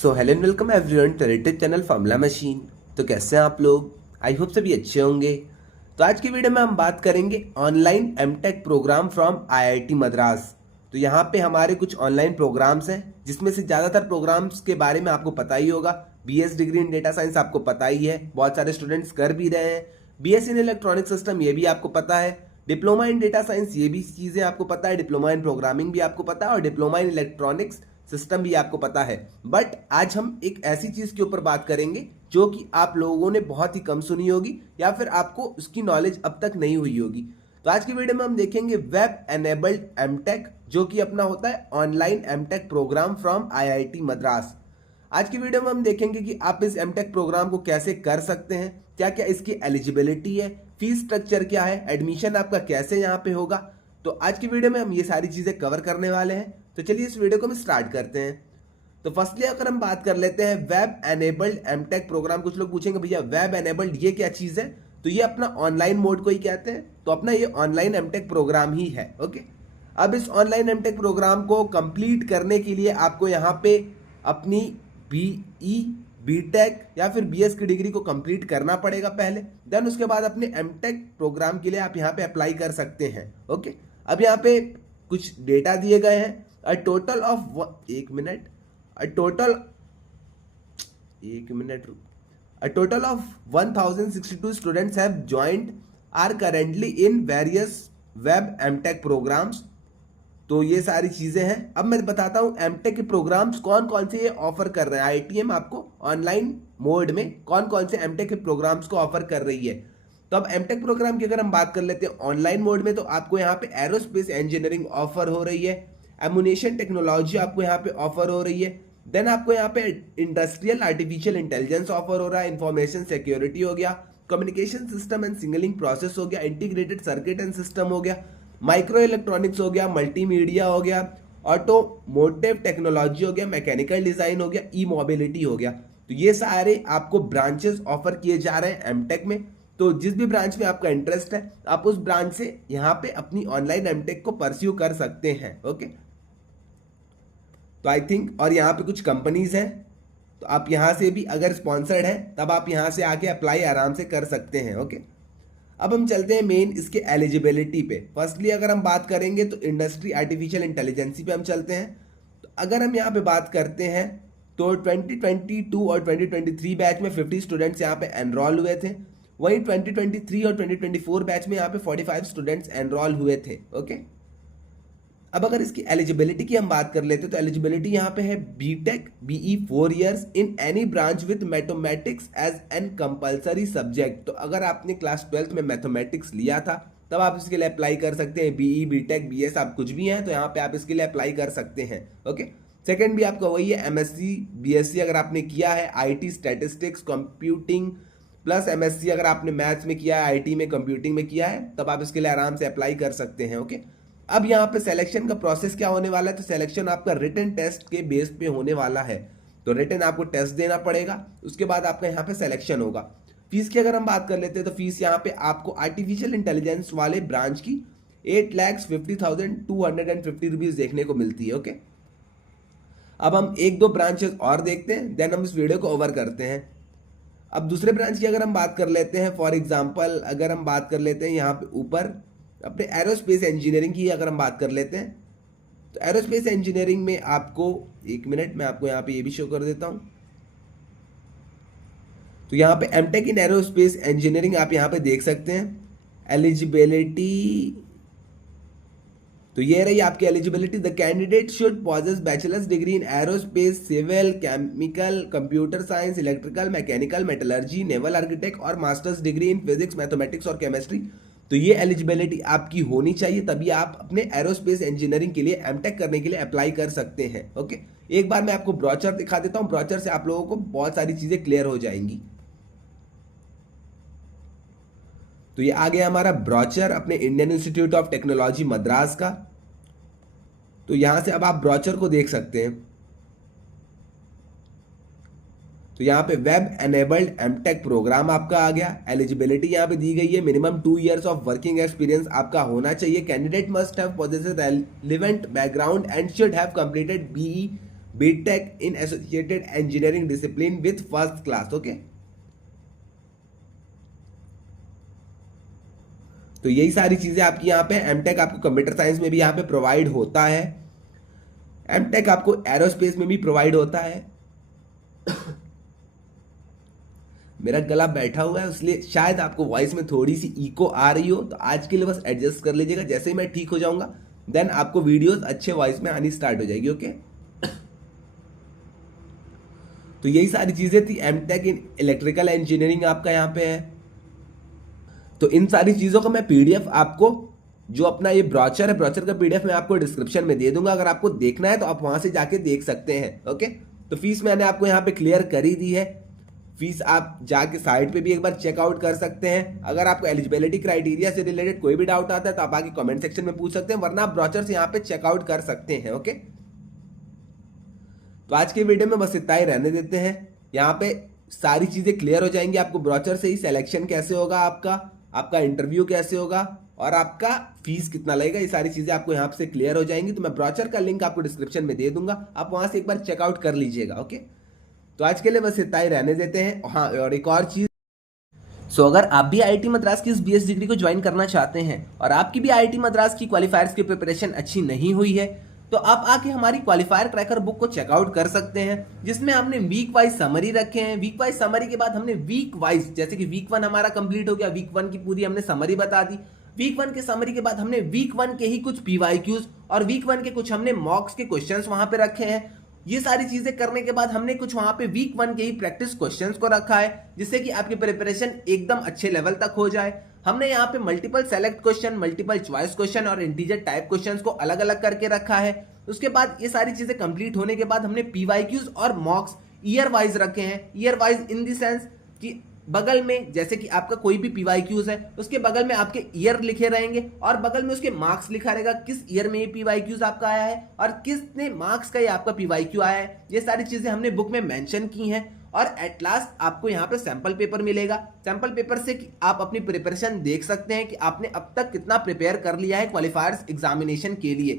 So hello and welcome everyone to YouTube channel formula machine. तो कैसे हैं आप लोग? आई होप सभी अच्छे होंगे। तो आज की वीडियो में हम बात करेंगे online MTech programme from IIT Madras. तो यहाँ पे हमारे कुछ ऑनलाइन प्रोग्राम्स हैं जिसमें से ज़्यादातर प्रोग्राम्स के बारे में आपको पता ही होगा। BS degree in data science आपको पता ही है, बहुत सारे स्टूडेंट्स कर भी रहे हैं। बीएस इन इलेक्ट्रॉनिक सिस्टम ये भी आपको पता है। डिप्लोमा इन डेटा साइंस ये भी चीज़ें आपको पता है। डिप्लोमा इन प्रोग्रामिंग भी आपको पता है और डिप्लोमा इन इलेक्ट्रॉनिक्स सिस्टम भी आपको पता है। बट आज हम एक ऐसी चीज के ऊपर बात करेंगे जो कि आप लोगों ने बहुत ही कम सुनी होगी या फिर आपको उसकी नॉलेज अब तक नहीं हुई होगी। तो आज की वीडियो में हम देखेंगे वेब एनेबल्ड एमटेक, जो कि अपना होता है online MTech programme from IIT Madras. आज की वीडियो में हम देखेंगे कि आप इस एमटेक प्रोग्राम को कैसे कर सकते हैं, क्या क्या इसकी एलिजिबिलिटी है, फीस स्ट्रक्चर क्या है, एडमिशन आपका कैसे यहाँ पे होगा। तो आज की वीडियो में हम ये सारी चीजें कवर करने वाले हैं। तो चलिए इस वीडियो को हम स्टार्ट करते हैं। तो फर्स्टली अगर हम बात कर लेते हैं वेब एनेबल्ड एमटेक प्रोग्राम, कुछ लोग पूछेंगे भैया वेब एनेबल्ड ये क्या चीज है? तो ये अपना ऑनलाइन मोड को ही कहते हैं। तो अपना ये ऑनलाइन एमटेक प्रोग्राम ही है। ओके, अब इस ऑनलाइन एमटेक प्रोग्राम को कंप्लीट करने के लिए आपको यहाँ पे अपनी बीई बीटेक या फिर बीएस की डिग्री को कंप्लीट करना पड़ेगा पहले। देन उसके बाद अपने एमटेक प्रोग्राम के लिए आप यहाँ पे अप्लाई कर सकते हैं। ओके, अब यहाँ पे कुछ डेटा दिए गए हैं। अ टोटल ऑफ एक मिनट अ टोटल एक minute A total of 1062 students have joined are currently in various web MTech programs। तो ये सारी चीजें हैं। अब मैं बताता हूँ एमटेक के प्रोग्राम्स कौन कौन से ये ऑफर कर रहे हैं। आईआईटीएम आपको ऑनलाइन मोड में कौन कौन से एमटेक के प्रोग्राम्स को ऑफर कर रही है। तो अब एमटेक प्रोग्राम की अगर हम बात कर लेते हैं ऑनलाइन मोड में, तो आपको यहाँ पे एरोस्पेस इंजीनियरिंग ऑफर हो रही है, एमुनेशन टेक्नोलॉजी आपको यहाँ पे ऑफर हो रही है। देन आपको यहाँ पे इंडस्ट्रियल आर्टिफिशियल इंटेलिजेंस ऑफर हो रहा है, इंफॉर्मेशन सिक्योरिटी हो गया, communication system and signalling process हो गया, इंटीग्रेटेड सर्किट एंड सिस्टम हो गया, माइक्रो इलेक्ट्रॉनिक्स हो गया, मल्टीमीडिया हो गया, ऑटोमोटिव टेक्नोलॉजी हो गया, मैकेनिकल डिजाइन हो गया, ई मोबिलिटी हो गया। तो ये सारे आपको ब्रांचेस ऑफर किए जा रहे हैं एमटेक में। तो जिस भी ब्रांच में आपका इंटरेस्ट है आप उस ब्रांच से यहाँ पे अपनी ऑनलाइन एमटेक को परस्यू कर सकते हैं। ओके, तो आई थिंक और यहाँ पे कुछ कंपनीज हैं, तो आप यहाँ से भी अगर स्पॉन्सर्ड है तब आप यहाँ से आके अप्लाई आराम से कर सकते हैं। ओके, अब हम चलते हैं मेन इसके एलिजिबिलिटी पे। फर्स्टली अगर हम बात करेंगे तो इंडस्ट्री आर्टिफिशियल इंटेलिजेंसी पे हम चलते हैं। तो अगर हम यहाँ पे बात करते हैं तो 2022 और 2023 बैच में 50 स्टूडेंट्स यहाँ पे एनरोल हुए थे। वहीं 2023 और 2024 बैच में यहाँ पे 45 स्टूडेंट्स एनरोल हुए थे। ओके, अब अगर इसकी एलिजिबिलिटी की हम बात कर लेते तो एलिजिबिलिटी यहाँ पे है BTech BE 4 years in any branch with mathematics as an compulsory subject. तो अगर आपने क्लास 12th में मैथमेटिक्स लिया था तब आप इसके लिए अप्लाई कर सकते हैं। बीई बीटेक बीएस आप कुछ भी हैं तो यहाँ पे आप इसके लिए अप्लाई कर सकते हैं। ओके, सेकेंड भी आपका वही है, एमएससी बीएससी अगर आपने किया है, IT statistics computing plus MSc अगर आपने मैथ्स में किया है, आईटी में कंप्यूटिंग में किया है, तब आप इसके लिए आराम से अप्लाई कर सकते हैं। ओके, अब यहाँ पे सिलेक्शन का प्रोसेस क्या होने वाला है? तो सिलेक्शन आपका रिटन टेस्ट के बेस पे होने वाला है। तो रिटन आपको टेस्ट देना पड़ेगा, उसके बाद आपका यहाँ पे सिलेक्शन होगा। फीस की अगर हम बात कर लेते हैं तो फीस यहाँ पे आपको आर्टिफिशियल इंटेलिजेंस वाले ब्रांच की 8,50,250 रुपीज देखने को मिलती है। ओके, अब हम एक दो ब्रांचेस और देखते हैं, देन हम इस वीडियो को ओवर करते हैं। अब दूसरे ब्रांच की अगर हम बात कर लेते हैं, फॉर एग्जाम्पल अगर हम बात कर लेते हैं यहाँ पे ऊपर अपने एरोस्पेस इंजीनियरिंग की अगर हम बात कर लेते हैं, तो एरोस्पेस इंजीनियरिंग में आपको एक मिनट मैं आपको यहाँ पे ये भी शो कर देता हूँ। तो यहाँ पे एमटेक इन एरोस्पेस इंजीनियरिंग आप यहाँ पे देख सकते हैं। एलिजिबिलिटी तो ये रही आपकी eligibility. The candidate should possess bachelor's degree in aerospace, civil, chemical, computer science, electrical, mechanical, metallurgy, naval architect और master's degree in physics, mathematics और केमिस्ट्री। तो ये एलिजिबिलिटी आपकी होनी चाहिए, तभी आप अपने एरोस्पेस इंजीनियरिंग के लिए एमटेक करने के लिए अप्लाई कर सकते हैं। ओके, एक बार मैं आपको ब्रोचर दिखा देता हूं, ब्रोचर से आप लोगों को बहुत सारी चीजें क्लियर हो जाएंगी। तो ये आ गया हमारा ब्रोचर अपने Indian institute of technology Madras का। तो यहां से अब आप ब्रोचर को देख सकते हैं। तो यहाँ पे वेब एनेबल्ड एमटेक प्रोग्राम आपका आ गया। एलिजिबिलिटी यहाँ पे दी गई है, minimum 2 years of working experience आपका होना चाहिए। Candidate must have possesses relevant background and should have completed BE BTech in associated engineering discipline with first class. Okay, तो यही सारी चीजें आपकी यहाँ पे एमटेक आपको कंप्यूटर साइंस में भी यहाँ पे प्रोवाइड होता है, एमटेक आपको एरोस्पेस में भी प्रोवाइड होता है। मेरा गला बैठा हुआ है इसलिए शायद आपको वॉइस में थोड़ी सी इको आ रही हो, तो आज के लिए बस एडजस्ट कर लीजिएगा। जैसे ही मैं ठीक हो जाऊंगा देन आपको वीडियोस अच्छे वॉइस में आनी स्टार्ट हो जाएगी। ओके, तो यही सारी चीजें थी। एमटेक इन इलेक्ट्रिकल इंजीनियरिंग आपका यहाँ पे है। तो इन सारी चीजों का मैं पीडीएफ आपको, जो अपना ये ब्रोचर है, ब्रोचर का पीडीएफ मैं आपको डिस्क्रिप्शन में दे दूंगा। अगर आपको देखना है तो आप वहां से जाके देख सकते हैं। ओके, तो फीस मैंने आपको यहाँ पे क्लियर कर ही दी है। फीस आप जाके साइट पे भी एक बार चेकआउट कर सकते हैं। अगर आपको एलिजिबिलिटी क्राइटेरिया से रिलेटेड कोई भी डाउट आता है तो आप आगे कमेंट सेक्शन में पूछ सकते हैं, वरना आप ब्रोचर से यहाँ पे चेकआउट कर सकते हैं। ओके, तो आज के वीडियो में बस इतना ही रहने देते हैं। यहाँ पे सारी चीजें क्लियर हो जाएंगी। आपको ब्रोचर से ही सिलेक्शन कैसे होगा, आपका इंटरव्यू कैसे होगा और आपका फीस कितना लगेगा, ये सारी चीजें आपको यहाँ से क्लियर हो जाएंगी। तो मैं ब्रोचर का लिंक आपको डिस्क्रिप्शन में दे दूंगा, आप वहां से एक बार चेकआउट कर लीजिएगा। ओके, तो आज के लिए बस इतना ही रहने देते हैं। हाँ, और एक और चीज, अगर आप भी आईआईटी मद्रास की इस बीएस डिग्री को ज्वाइन करना चाहते हैं और आपकी भी आईआईटी मद्रास की क्वालिफायर्स की प्रिपरेशन अच्छी नहीं हुई है, तो आप आके हमारी क्वालिफायर ट्रैकर बुक को चेकआउट कर सकते हैं, जिसमें हमने वीक वाइज समरी रखे हैं। वीक वाइज समरी के बाद हमने वीक वाइज, जैसे कि वीक 1 हमारा कंप्लीट हो गया, वीक 1 की पूरी हमने समरी बता दी। वीक 1 के समरी के बाद हमने वीक 1 के ही कुछ पीवाईक्यूज और वीक 1 के कुछ हमने मॉक्स के क्वेश्चंस वहां पे रखे हैं। ये सारी चीजें करने के बाद हमने कुछ वहां पे वीक 1 के ही प्रैक्टिस क्वेश्चंस को रखा है, जिससे कि आपकी प्रिपरेशन एकदम अच्छे लेवल तक हो जाए। हमने यहाँ पे multiple select question, multiple choice question और इंटीजर टाइप क्वेश्चंस को अलग अलग करके रखा है। उसके बाद ये सारी चीजें कंप्लीट होने के बाद हमने पीवाईक्यूज और मॉक्स ईयर वाइज रखे हैं। Year wise in the sense कि बगल में, जैसे कि आपका कोई भी पीवाईक्यूज है उसके बगल में आपके ईयर लिखे रहेंगे और बगल में उसके मार्क्स लिखा रहेगा, किस ईयर में ये पीवाईक्यूज आपका आया है और किसने मार्क्स का ये आपका पीवाईक्यू आया है। ये सारी चीजें हमने बुक में मेंशन की हैं। और एट लास्ट आपको यहाँ पे सैंपल पेपर मिलेगा। सैंपल पेपर से आप अपनी प्रिपरेशन देख सकते हैं कि आपने अब तक कितना प्रिपेयर कर लिया है क्वालिफायर्स एग्जामिनेशन के लिए।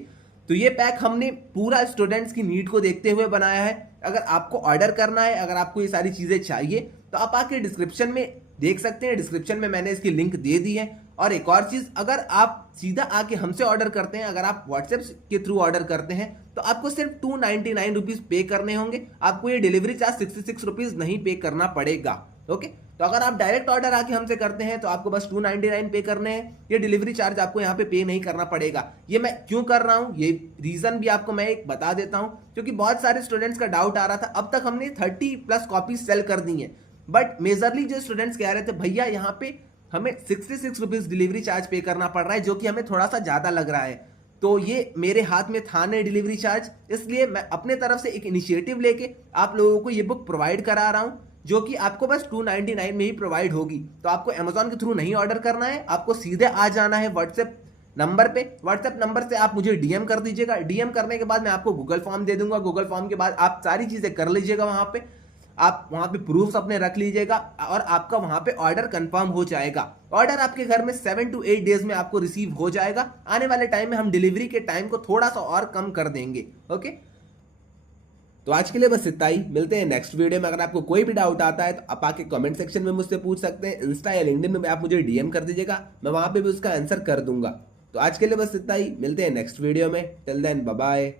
तो ये पैक हमने पूरा स्टूडेंट्स की नीड को देखते हुए बनाया है। अगर आपको ऑर्डर करना है, अगर आपको ये सारी चीजें चाहिए, तो आप आके डिस्क्रिप्शन में देख सकते हैं। डिस्क्रिप्शन में मैंने इसकी लिंक दे दी है। और एक और चीज, अगर आप सीधा आके हमसे ऑर्डर करते हैं, अगर आप व्हाट्सएप के थ्रू ऑर्डर करते हैं, तो आपको सिर्फ 299 रुपीज पे करने होंगे। आपको ये डिलीवरी चार्ज 66 रुपीज नहीं पे करना पड़ेगा। ओके, तो अगर आप डायरेक्ट ऑर्डर आके हमसे करते हैं तो आपको बस 299 पे करने हैं। ये डिलीवरी चार्ज आपको यहाँ पे नहीं करना पड़ेगा। ये मैं क्यों कर रहा हूँ, ये रीजन भी आपको मैं एक बता देता हूँ, क्योंकि बहुत सारे स्टूडेंट्स का डाउट आ रहा था। अब तक हमने 30+ कॉपी सेल कर दी है, बट मेजरली जो स्टूडेंट्स कह रहे थे भैया यहाँ पे हमें 66 रुपीज डिलीवरी चार्ज पे करना पड़ रहा है, जो कि हमें थोड़ा सा ज्यादा लग रहा है। तो ये मेरे हाथ में था नहीं डिलीवरी चार्ज, इसलिए मैं अपने तरफ से एक इनिशिएटिव लेके आप लोगों को ये बुक प्रोवाइड करा रहा हूँ, जो कि आपको बस 299 में ही प्रोवाइड होगी। तो आपको अमेजॉन के थ्रू नहीं ऑर्डर करना है, आपको सीधे आ जाना है व्हाट्सएप नंबर पे। व्हाट्सएप नंबर से आप मुझे डीएम कर दीजिएगा। डीएम करने के बाद मैं आपको गूगल फॉर्म दे दूंगा। गूगल फॉर्म के बाद आप सारी चीजें कर लीजिएगा। आप वहां पे प्रूफ्स अपने रख लीजिएगा और आपका वहां पे ऑर्डर कंफर्म हो जाएगा। ऑर्डर आपके घर में 7 to 8 डेज में आपको रिसीव हो जाएगा। आने वाले टाइम में हम डिलीवरी के टाइम को थोड़ा सा और कम कर देंगे। ओके, तो आज के लिए बस इतना ही। मिलते हैं नेक्स्ट वीडियो में। अगर आपको कोई भी डाउट आता है तो आप आके कमेंट सेक्शन में मुझसे पूछ सकते हैं। इंस्टा या लिंक्डइन में आप मुझे डीएम कर दीजिएगा, मैं वहां पे भी उसका आंसर कर दूंगा। तो आज के लिए बस इतना ही। मिलते हैं नेक्स्ट वीडियो में। Till then bye bye.